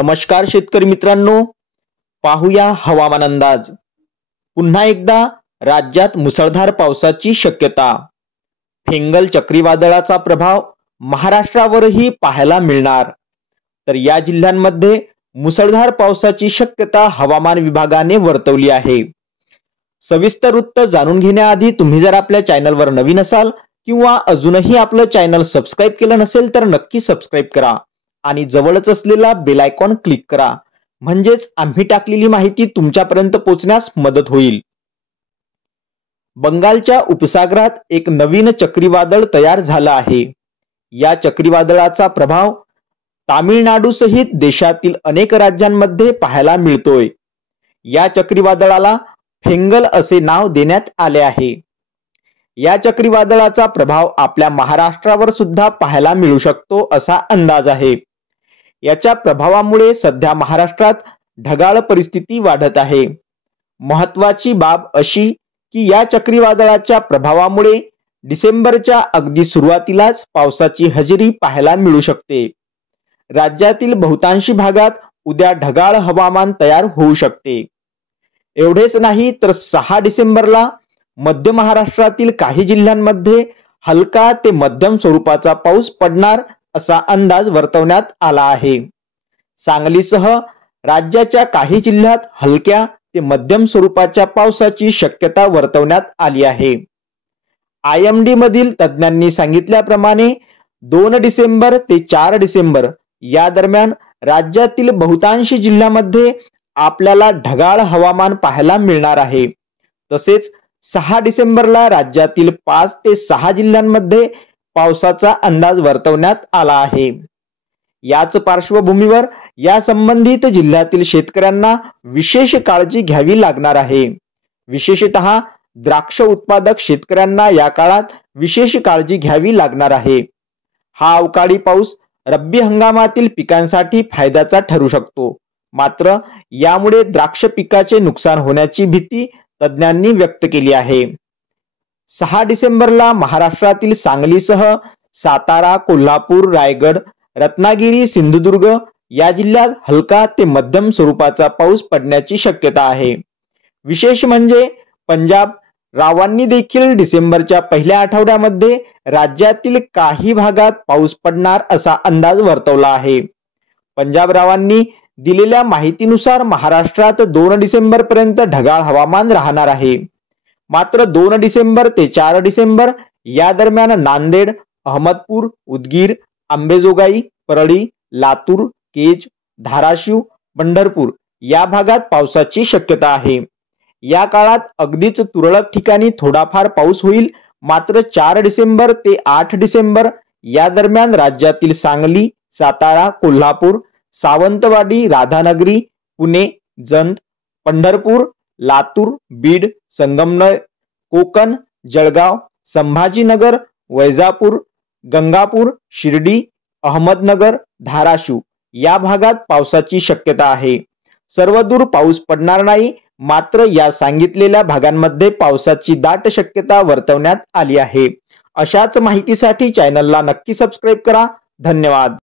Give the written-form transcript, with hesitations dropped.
नमस्कार शेतकरी मित्रांनो, पाहूया हवामान अंदाज। पुन्हा एकदा राज्यात मुसळधार पावसाची शक्यता। फेंगल चक्रीवादळाचा प्रभाव महाराष्ट्रावरही पाहायला मिळणार। तर या जिल्ह्यांमध्ये मुसळधार पावसाची शक्यता हवामान विभागाने वर्तवली आहे। सविस्तर वृत्त जाणून घेण्याआधी तुम्ही जर आपल्या चॅनलवर नवीन असाल किंवा अजूनही आपलं चॅनल सबस्क्राइब केलं नसेल तर नक्की सबस्क्राइब करा आणि जवळच असलेला बेल आयकॉन क्लिक करा, म्हणजेच आम्ही टाकलेली माहिती तुमच्यापर्यंत पोहोचण्यास मदत होईल। बंगालच्या उपसागरात एक नवीन चक्रीवादळ तयार झालं आहे। या चक्रीवादळाचा प्रभाव तामिळनाडू सहित देशातील अनेक राज्यांमध्ये पाहायला मिळतोय। या चक्रीवादळाला फेंगल असे नाव देण्यात आले आहे। या चक्रीवादळाचा प्रभाव आपल्या महाराष्ट्रावर सुद्धा पाहायला मिळू शकतो असा अंदाज आहे। याच्या प्रभावामुळे सध्या महाराष्ट्रात ढगाळ परिस्थिती वाढत आहे। महत्त्वाची बाब अशी की या चक्रीवादळाच्या प्रभावामुळे डिसेंबरच्या अगदी सुरुवातीलाच पावसाची हजेरी पाहायला मिळू शकते। राज्यातील बहुतांशी भागात उद्या ढगाळ हवामान तयार होऊ शकते। एवढेच नाही तर 6 डिसेंबरला मध्य महाराष्ट्रातील काही जिल्ह्यांमध्ये हलका ते मध्यम स्वरूपाचा पाऊस पडणार असा अंदाज वर्तवण्यात आला आहे। सांगलीसह राज्याच्या काही जिल्ह्यात हलक्या ते मध्यम स्वरूपाच्या पावसाची शक्यता वर्तवण्यात आली आहे। IMD मधील तज्ञांनी सांगितल्याप्रमाणे 2 डिसेंबर ते 4 डिसेंबर या दरम्यान राज्यातील बहुतांशी जिल्ह्यांमध्ये आपल्याला ढगाळ हवामान पाहायला मिळणार आहे। तसेच 6 डिसेंबरला राज्यातील 5 ते 6 जिल्ह्यांमध्ये पावसाचा अंदाज वर्तवण्यात आला आहे। याच पार्श्वभूमीवर या संबंधित जिल्ह्यातील शेतकऱ्यांना विशेष काळजी घ्यावी लागणार आहे। विशेषतः द्राक्ष उत्पादक शेतकऱ्यांना या काळात विशेष काळजी घ्यावी लागणार आहे। हा अवकाळी पाऊस रब्बी हंगामातील पिकांसाठी फायद्याचा ठरू शकतो, मात्र यामुळे द्राक्ष पिकाचे नुकसान होण्याची भीती तज्ञांनी व्यक्त केली आहे। 6 डिसेंबरला महाराष्ट्रातील सांगलीसह सातारा, कोल्हापूर, रायगड, रत्नागिरी, सिंधुदुर्ग या जिल्ह्यात हलका ते मध्यम स्वरूपाचा पाऊस पडण्याची शक्यता आहे। विशेष म्हणजे पंजाब रावांनी देखील डिसेंबरच्या पहिल्या आठवड्यामध्ये राज्यातील काही भागात पाऊस पडणार असा अंदाज वर्तवला आहे। पंजाब रावांनी दिलेल्या माहितीनुसार महाराष्ट्रात 2 डिसेंबर पर्यंत ढगाळ हवामान राहणार आहे। मात्र 2 डिसेंबर ते 4 डिसेंबर या दरम्यान नांदेड, अहमदपूर, उदगीर, अंबेजोगाई, परळी, लातूर, केज, धाराशिव, पंढरपूर या भागात पावसाची शक्यता आहे। या काळात अगदीच तुरळक ठिकाणी थोडाफार पाऊस होईल। मात्र 4 डिसेंबर ते 8 डिसेंबर या दरम्यान राज्यातील सांगली, सातारा, कोल्हापूर, सावंतवाडी, राधानगरी, पुणे, जत, पंढरपूर, लातूर, बीड, संगमनेर, कोकण, जळगाव, संभाजीनगर, वैजापूर, गंगापूर, शिर्डी, अहमदनगर, धाराशिव या भागात पावसाची शक्यता आहे। सर्वदूर पाऊस पडणार नाही, मात्र या सांगितलेल्या भागांमध्ये पावसाची दाट शक्यता वर्तवण्यात आली आहे। अशाच माहितीसाठी चॅनलला नक्की सबस्क्राइब करा। धन्यवाद।